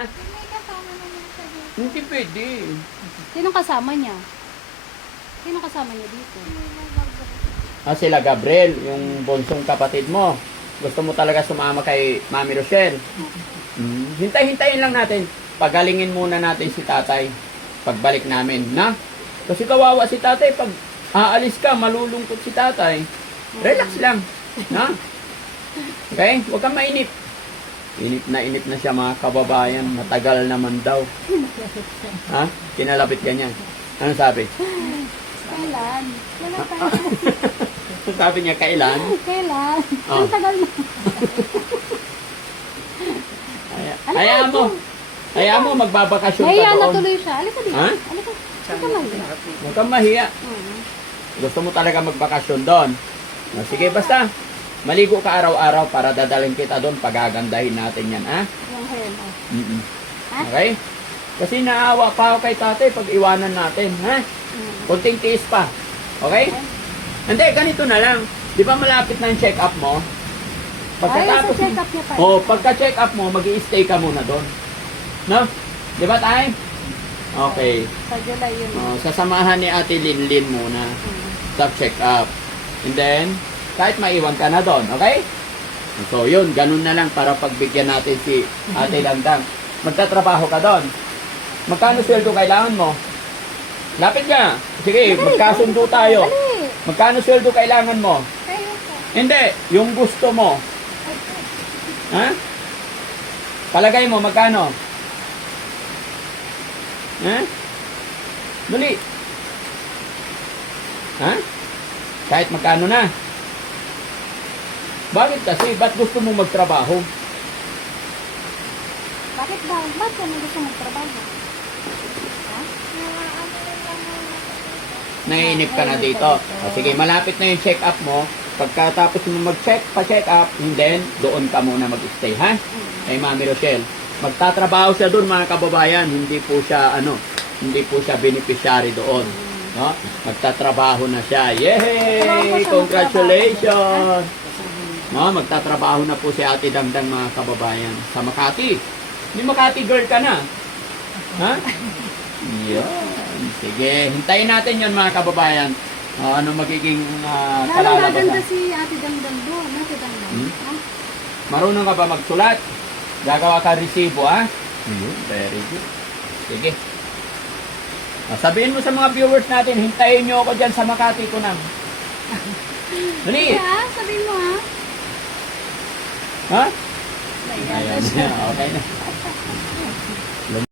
Ah, May kasama naman sa dito. hindi pwede. Sinong kasama niya? Sinong kasama niya dito? Sila Gabriel, yung bonsong kapatid mo. Gusto mo talaga sumama kay Mami Rochelle. Hintay-hintayin lang natin. Pagalingin muna natin si tatay. Pagbalik namin, na? Kasi kawawa si tatay. Pag aalis ka, malulungkot si tatay. Relax lang. Na? Okay? Huwag kang mainip. Inip na siya mga kababayan. Matagal naman daw. Ha? Kinalapit ganyan. Ano sabi? Kailan? Wala tayo. Sabi niya, kailan? Kailan? Oh. Ang tagal na. Hayaan mo, magbabakasyon ka Nahiya na doon. tuloy siya. Alika dito. Ha? Alika. Alika mahiya. Huwag kang mahiya. Oo. Gusto mo talaga magbakasyon doon. No, sige, basta. Maligo ka araw-araw para dadalhin kita doon. Pagagandahin natin yan, ha? Yung hair mo. Ha? Okay? Kasi naawa pa ako kay tatay pag iwanan natin, ha? Kunting tiis pa. Okay? Hindi, ganito na lang. Di ba malapit na yung check-up mo? Ay, sa check-up niya pa. Pagka-check up mo, mag-i-stay ka muna doon. No? Di ba tay? Okay. Sa July yun. Sasamahan ni Ate Linlin muna sa check-up. And then, kahit maiwan ka na doon, okay? So, yun, ganun na lang para pagbigyan natin si Ate Landang. Magtatrabaho ka doon. Magkano sweldo kailangan mo? Lapit ka. Sige, magkasundo tayo. Dali. Magkano sweldo kailangan mo? Kayo po. Hindi, yung gusto mo. Ha? Palagay mo, magkano? Ha? Dali. Ha? Kahit magkano na. Bakit kasi? Ba't gusto mong magtrabaho? Bakit ba? Ba't ka gusto magtrabaho? Ha? Naiinip ka na dito. O, sige, malapit na yung check-up mo. Pagkatapos mo pa-check up, and then, doon ka muna mag-stay, ha? Kay Mami Rochelle. Magtatrabaho siya doon, mga kababayan. Hindi po siya beneficiary doon. No? Magtatrabaho na siya. Yay! Congratulations! No, magtatrabaho na po si Ate Dangdang, mga kababayan. Sa Makati. Hindi Makati girl ka na. Ha? Yun. Sige, hintayin natin yun, mga kababayan. Ano magiging Lalo kalalabasan. maganda si Ate Dangdang doon. Ate Dangdang. Ha? Marunong ka ba magsulat? Gagawa ka resibo, ha? Very good. Sige. Sabihin mo sa mga viewers natin, hintayin nyo ako dyan sa Makati ko nang. Dali! Ha? Sabihin mo ha? Ha? Ayan Ayan. na siya. Okay na.